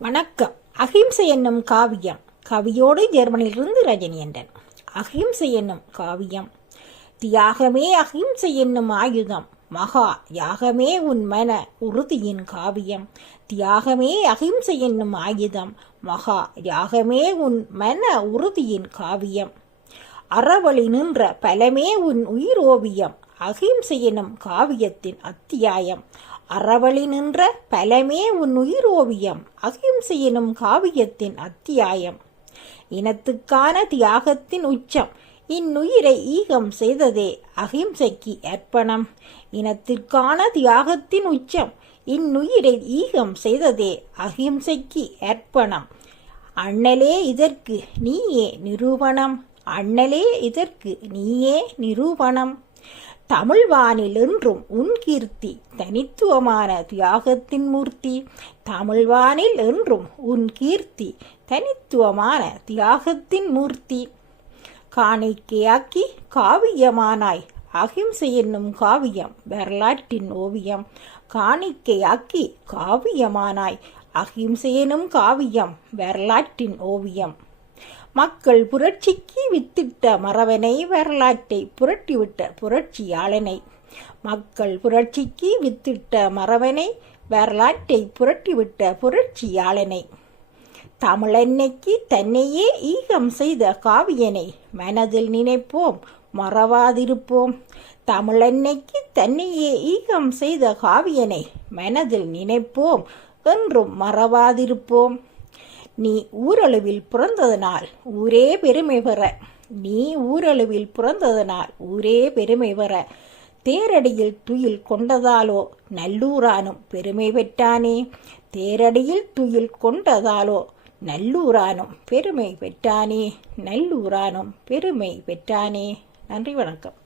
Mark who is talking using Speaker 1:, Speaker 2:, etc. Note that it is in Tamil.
Speaker 1: வணக்கம். அகிம்சை என்னும் காவியம். கவியோடு ஜெர்மனியிலிருந்து ரஜினியண்டன் அகிம்சை என்னும் காவியம். தியாகமே அகிம்சை என்னும் ஆயுதம். மகா யாகமே உன் மன உறுதியின் காவியம். தியாகமே அகிம்சை என்னும் ஆயுதம். மகா யாகமே உன் மன உறுதியின் காவியம். அறவழி நின்ற பலமே உன் உயிரோவியம் அகிம்சை எனும் காவியத்தின் அத்தியாயம். அறவழி நின்ற பலமே உன் உயிரோவியம் அகிம்சை எனும் காவியத்தின் அத்தியாயம். இனத்துக்கான தியாகத்தின் உச்சம். இந்நுயிரை ஈகம் செய்ததே அகிம்சைக்கு அர்ப்பணம். இனத்திற்கான தியாகத்தின் உச்சம். இந்நுயிரை ஈகம் செய்ததே அகிம்சைக்கு அர்ப்பணம். அண்ணலே இதற்கு நீயே நிரூபணம். அண்ணலே இதற்கு நீயே நிரூபணம். தமிழ்வானில் என்றும் உன் கீர்த்தி தனித்துவமான தியாகத்தின் மூர்த்தி. தமிழ்வானில் என்றும் உன் கீர்த்தி தனித்துவமான தியாகத்தின் மூர்த்தி. காணிக்கையாக்கி காவியமானாய் அகிம்சை என்னும் காவியம் வரலாற்றின் ஓவியம். காணிக்கையாக்கி காவியமானாய் அகிம்சை எனும் காவியம் வரலாற்றின் ஓவியம். மக்கள் புரட்சிக்கு வித்திட்ட மறவனை வரலாற்றை புரட்டிவிட்ட புரட்சியாளனை. மக்கள் புரட்சிக்கு வித்திட்ட மறவனை வரலாற்றை புரட்டிவிட்ட புரட்சியாளனை. தமிழன்னைக்கு தன்னையே ஈகம் செய்த காவியனை மனதில் நினைப்போம் மறவாதிருப்போம். தமிழன்னைக்கு தன்னையே ஈகம் செய்த காவியனை மனதில் நினைப்போம் என்றும் மறவாதிருப்போம். நீ ஊரளவில் பிறந்ததனால் ஊரே பெருமை பெற. நீ ஊரளவில் பிறந்ததனால் ஊரே பெருமை பெற. தேரடியில் துயில் கொண்டதாலோ நல்லூரானும் பெருமை பெற்றானே. தேரடியில் துயில் கொண்டதாலோ நல்லூரானும் பெருமை பெற்றானே. நல்லூரானும் பெருமை பெற்றானே. நன்றி வணக்கம்.